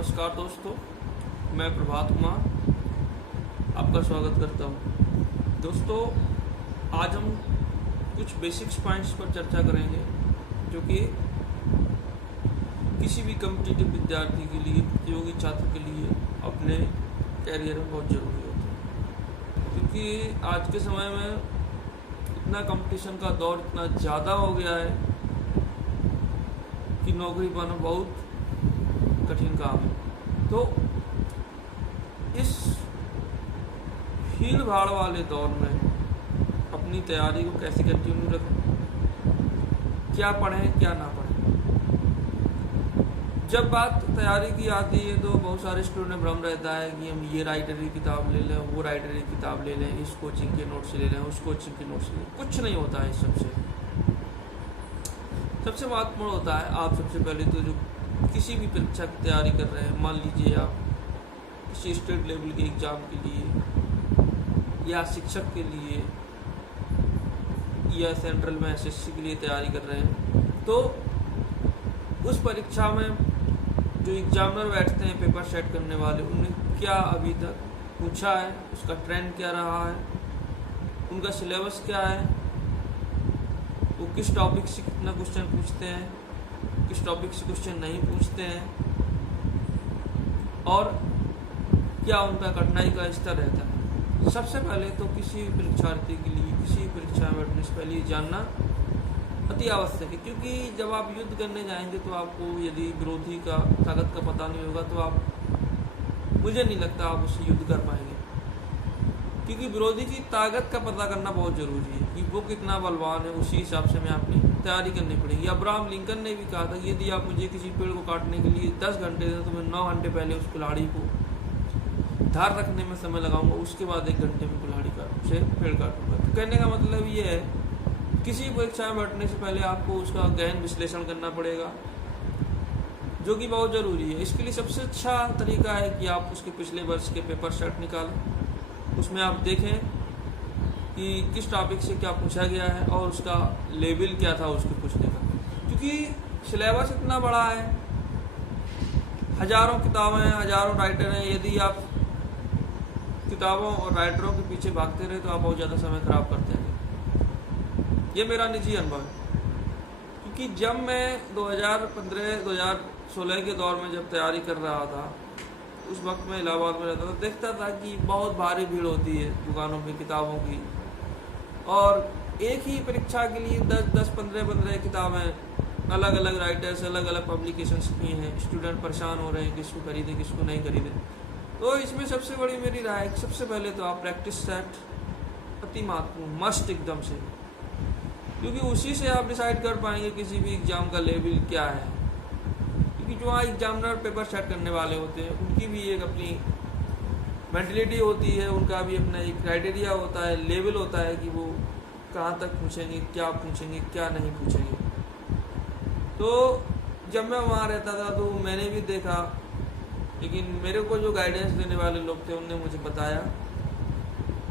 नमस्कार दोस्तों, मैं प्रभात कुमार आपका स्वागत करता हूं। दोस्तों, आज हम कुछ बेसिक्स पॉइंट्स पर चर्चा करेंगे जो कि किसी भी कॉम्पिटिटिव विद्यार्थी के लिए, प्रतियोगी छात्र के लिए अपने कैरियर में बहुत ज़रूरी होते हैं। क्योंकि आज के समय में इतना कंपटीशन का दौर इतना ज़्यादा हो गया है कि नौकरी पाना बहुत कठिन काम है। तो इस भीड़ भाड़ वाले दौर में अपनी तैयारी को कैसे कंटिन्यू रखें, क्या पढ़ें क्या ना पढ़ें। जब बात तैयारी की आती है तो बहुत सारे स्टूडेंट में भ्रम रहता है कि हम ये राइटरी किताब ले लें, वो राइटरी किताब ले लें, इस कोचिंग के नोट्स ले लें, उस कोचिंग के नोट्स ले लें। कुछ नहीं होता है। सबसे महत्वपूर्ण होता है, आप सबसे पहले तो जो किसी भी परीक्षा की तैयारी कर रहे हैं, मान लीजिए आप किसी स्टेट लेवल के एग्ज़ाम के लिए या शिक्षक के लिए या सेंट्रल में एसएससी के लिए तैयारी कर रहे हैं, तो उस परीक्षा में जो एग्जामिनर बैठते हैं पेपर सेट करने वाले, उन्हें क्या अभी तक पूछा है, उसका ट्रेंड क्या रहा है, उनका सिलेबस क्या है, वो किस टॉपिक से कितना क्वेश्चन पूछते हैं, किस टॉपिक से क्वेश्चन नहीं पूछते हैं, और क्या उनका कठिनाई का स्तर रहता है। सबसे पहले तो किसी परीक्षार्थी के लिए किसी परीक्षा में बैठने से पहले जानना अति आवश्यक है। क्योंकि जब आप युद्ध करने जाएंगे तो आपको यदि विरोधी का ताकत का पता नहीं होगा तो मुझे नहीं लगता आप उससे युद्ध कर पाएंगे। क्योंकि विरोधी की ताकत का पता करना बहुत ज़रूरी है कि वो कितना बलवान है, उसी हिसाब से हमें अपनी तैयारी करनी पड़ेगी। अब्राहम लिंकन ने भी कहा था कि यदि आप मुझे किसी पेड़ को काटने के लिए 10 घंटे दें तो मैं 9 घंटे पहले उस कुल्हाड़ी को धार रखने में समय लगाऊंगा, उसके बाद 1 घंटे में कुल्हाड़ी का से पेड़ काटूंगा। तो कहने का मतलब ये है, किसी परीक्षा में बैठने से पहले आपको उसका गहन विश्लेषण करना पड़ेगा, जो कि बहुत ज़रूरी है। इसके लिए सबसे अच्छा तरीका है कि आप उसके पिछले वर्ष के पेपर सेट निकालें, उसमें आप देखें कि किस टॉपिक से क्या पूछा गया है और उसका लेवल क्या था उसके पूछने का। क्योंकि सिलेबस इतना बड़ा है, हज़ारों किताबें हैं, हज़ारों राइटर हैं। यदि आप किताबों और राइटरों के पीछे भागते रहे तो आप बहुत ज़्यादा समय खराब करते हैं। ये मेरा निजी अनुभव है। क्योंकि जब मैं 2015-2016 के दौर में जब तैयारी कर रहा था, उस वक्त मैं इलाहाबाद में रहता था, देखता था कि बहुत भारी भीड़ होती है दुकानों में किताबों की, और एक ही परीक्षा के लिए 10-10, 15-15 किताबें अलग अलग राइटर्स, अलग अलग पब्लिकेशंस की हैं। स्टूडेंट परेशान हो रहे हैं किसको खरीदें किसको नहीं खरीदें। तो इसमें सबसे बड़ी मेरी राय है, सबसे पहले तो आप प्रैक्टिस सेट अति महत्वपूर्ण मस्ट एकदम से, क्योंकि उसी से आप डिसाइड कर पाएंगे किसी भी एग्ज़ाम का लेवल क्या है। क्योंकि जो वहाँ एग्जामिनर पेपर सेट करने वाले होते हैं उनकी भी एक अपनी मेंटलिटी होती है, उनका भी अपना एक क्राइटेरिया होता है, लेवल होता है कि वो कहाँ तक पूछेंगे, क्या नहीं पूछेंगे। तो जब मैं वहाँ रहता था तो मैंने भी देखा, लेकिन मेरे को जो गाइडेंस देने वाले लोग थे उनने मुझे बताया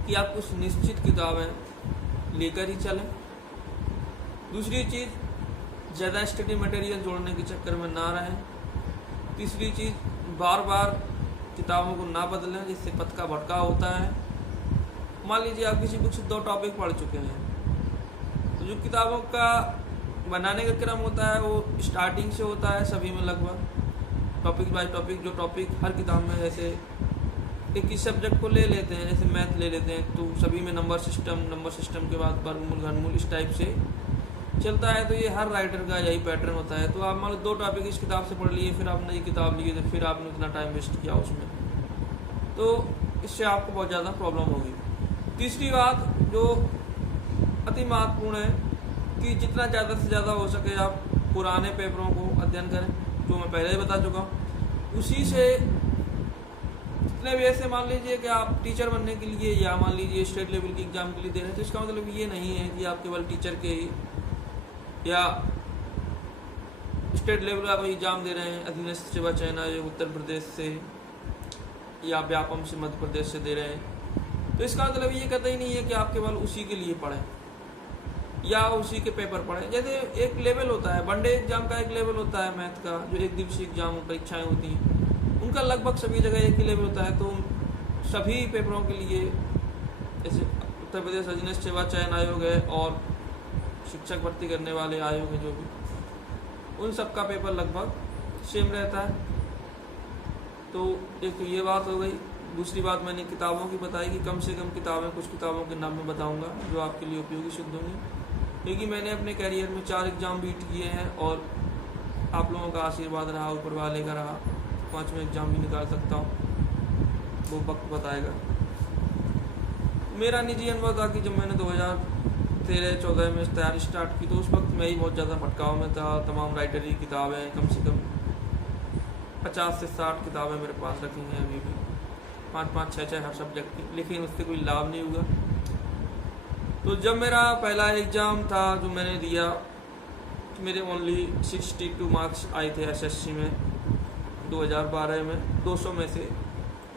कि आप कुछ निश्चित किताबें लेकर ही चलें। दूसरी चीज़, ज़्यादा स्टडी मटेरियल जोड़ने के चक्कर में ना रहें। तीसरी चीज़, बार बार किताबों को ना बदलें, जिससे पथ का भटका होता है। मान लीजिए आप किसी बुक से 2 टॉपिक पढ़ चुके हैं, तो जो किताबों का बनाने का क्रम होता है वो स्टार्टिंग से होता है सभी में, लगभग टॉपिक बाय टॉपिक। जो टॉपिक हर किताब में, जैसे एक ही सब्जेक्ट को ले लेते हैं, जैसे मैथ ले लेते हैं तो सभी में नंबर सिस्टम के बाद वर्गमूल घनमूल इस टाइप से चलता है। तो ये हर राइटर का यही पैटर्न होता है। तो आप मान लो 2 टॉपिक इस किताब से पढ़ लिए, फिर आपने ये किताब ली तो फिर आपने उतना टाइम वेस्ट किया उसमें, तो इससे आपको बहुत ज़्यादा प्रॉब्लम होगी। तीसरी बात जो अति महत्वपूर्ण है कि जितना ज़्यादा से ज़्यादा हो सके आप पुराने पेपरों को अध्ययन करें, जो मैं पहले ही बता चुका हूँ। उसी से जितने भी, ऐसे मान लीजिए कि आप टीचर बनने के लिए या मान लीजिए स्टेट लेवल की एग्ज़ाम के लिए दे रहे हैं, तो इसका मतलब ये नहीं है कि आप केवल टीचर के ही या स्टेट लेवल का कोई एग्ज़ाम दे रहे हैं, अधीनस्थ सेवा चयन आयोग उत्तर प्रदेश से या व्यापम से मध्य प्रदेश से दे रहे हैं, तो इसका मतलब ये कहता ही नहीं है कि आप केवल उसी के लिए पढ़ें या उसी के पेपर पढ़ें। जैसे एक लेवल होता है, वनडे एग्जाम का एक लेवल होता है मैथ का, जो 1 दिवसीय एग्जाम परीक्षाएं होती हैं, उनका लगभग सभी जगह एक ही लेवल होता है। तो सभी पेपरों के लिए जैसे उत्तर प्रदेश अधीनस्थ सेवा चयन आयोग है और शिक्षक भर्ती करने वाले आयोग हैं जो भी, उन सब का पेपर लगभग सेम रहता है। तो एक तो ये बात हो गई। दूसरी बात मैंने किताबों की बताई कि कम से कम किताबें, कुछ किताबों के नाम मैं बताऊंगा जो आपके लिए उपयोगी सिद्ध होंगी, क्योंकि मैंने अपने कैरियर में 4 एग्ज़ाम बीट किए हैं और आप लोगों का आशीर्वाद रहा, ऊपर वाले का रहा, 5वां एग्ज़ाम भी निकाल सकता हूँ, वो वक्त बताएगा। मेरा निजी अनुभव था कि जब मैंने 2013-14 में तैयारी स्टार्ट की तो उस वक्त मैं ही बहुत ज़्यादा भटकाव में था। तमाम राइटरी किताबें, कम से कम 50 से 60 किताबें मेरे पास रखी हैं अभी भी, 5-5, 6-6 हर सब्जेक्ट की, लेकिन उससे कोई लाभ नहीं हुआ। तो जब मेरा पहला एग्ज़ाम था जो मैंने दिया, मेरे ओनली 62 मार्क्स आए थे एसएससी में 2012 में। 200 में से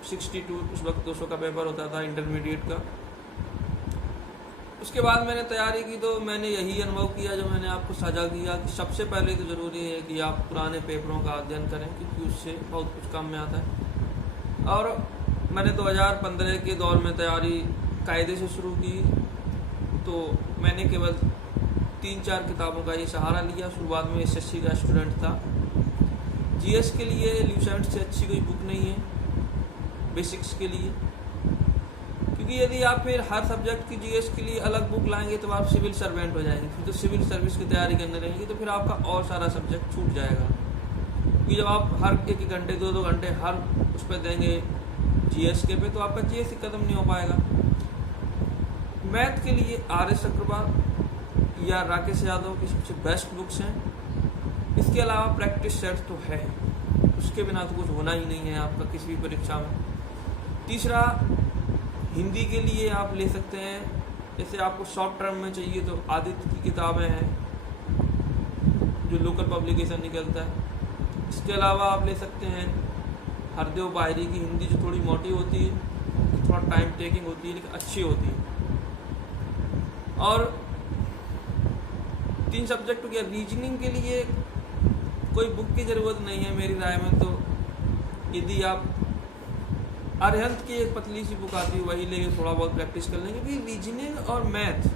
62, उस वक्त 200 का पेपर होता था इंटरमीडिएट का। उसके बाद मैंने तैयारी की तो मैंने यही अनुभव किया जो मैंने आपको साझा किया कि सबसे पहले तो ज़रूरी है कि आप पुराने पेपरों का अध्ययन करें, क्योंकि उससे बहुत कुछ काम में आता है। और मैंने 2015 के दौर में तैयारी कायदे से शुरू की, तो मैंने केवल 3-4 किताबों का ये सहारा लिया। शुरुआत में एसएससी का स्टूडेंट था। जीएस के लिए ल्यूसेंट से अच्छी कोई बुक नहीं है बेसिक्स के लिए, क्योंकि यदि आप फिर हर सब्जेक्ट की जीएस के लिए अलग बुक लाएंगे तो आप सिविल सर्वेंट हो जाएंगे। फिर तो सिविल सर्विस की तैयारी करने रहेंगे तो फिर आपका और सारा सब्जेक्ट छूट जाएगा, क्योंकि जब आप हर 1-1 घंटे 2-2 घंटे हर उस पर देंगे जीएस के पे, तो आपका जीएस ही खत्म नहीं हो पाएगा। मैथ के लिए आर.एस. अग्रवाल या राकेश यादव की सबसे बेस्ट बुक्स हैं। इसके अलावा प्रैक्टिस सेट तो है, उसके बिना तो कुछ होना ही नहीं है आपका किसी भी परीक्षा में। तीसरा, हिंदी के लिए आप ले सकते हैं, जैसे आपको शॉर्ट टर्म में चाहिए तो आदित्य की किताबें हैं जो लोकल पब्लिकेशन निकलता है। इसके अलावा आप ले सकते हैं हरदेव बाहरी की हिंदी, जो थोड़ी मोटी होती है, थोड़ा टाइम टेकिंग होती है लेकिन अच्छी होती है। और 3 सब्जेक्ट के रीजनिंग के लिए कोई बुक की ज़रूरत नहीं है मेरी राय में। तो यदि आप अरिहंत की एक पतली सी बुक आती है वही लेके थोड़ा बहुत प्रैक्टिस कर लेंगे, क्योंकि रीजनिंग और मैथ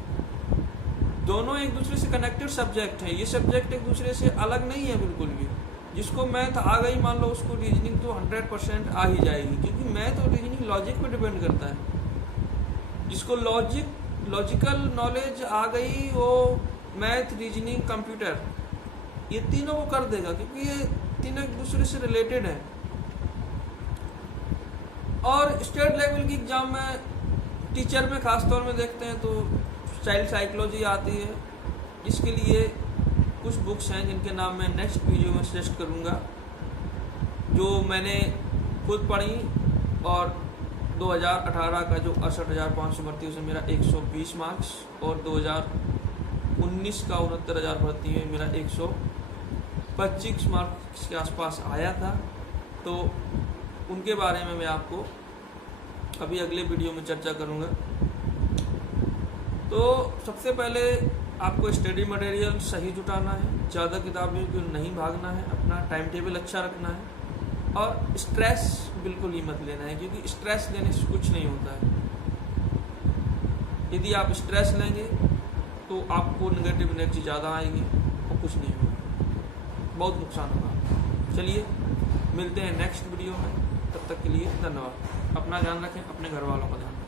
दोनों एक दूसरे से कनेक्टेड सब्जेक्ट हैं। ये सब्जेक्ट एक दूसरे से अलग नहीं है बिल्कुल भी। जिसको मैथ आ गई मान लो, उसको रीजनिंग तो 100% आ ही जाएगी, क्योंकि मैथ और रीजनिंग लॉजिक पे डिपेंड करता है। जिसको लॉजिकल नॉलेज आ गई वो मैथ, रीजनिंग, कंप्यूटर, ये तीनों वो कर देगा, क्योंकि ये तीनों एक दूसरे से रिलेटेड हैं। और स्टेट लेवल की एग्ज़ाम में टीचर में ख़ास तौर में देखते हैं तो चाइल्ड साइकोलॉजी आती है, जिसके लिए कुछ बुक्स हैं जिनके नाम मैं नेक्स्ट वीडियो में सजेस्ट करूँगा, जो मैंने खुद पढ़ी। और 2018 का जो 68,500 भर्ती उसमें मेरा 120 मार्क्स, और 2019 का 69,000 भर्ती में मेरा 125 मार्क्स के आसपास आया था। तो उनके बारे में मैं आपको अभी अगले वीडियो में चर्चा करूँगा। तो सबसे पहले आपको स्टडी मटेरियल सही जुटाना है, ज़्यादा किताबों को नहीं भागना है, अपना टाइम टेबल अच्छा रखना है, और स्ट्रेस बिल्कुल ही मत लेना है, क्योंकि स्ट्रेस लेने से कुछ नहीं होता है। यदि आप स्ट्रेस लेंगे तो आपको नेगेटिव एनर्जी ज़्यादा आएगी और कुछ नहीं होगा, बहुत नुकसान होगा। चलिए मिलते हैं नेक्स्ट वीडियो में, तब तक के लिए धन्यवाद। अपना ध्यान रखें, अपने घर वालों का ध्यान रखें।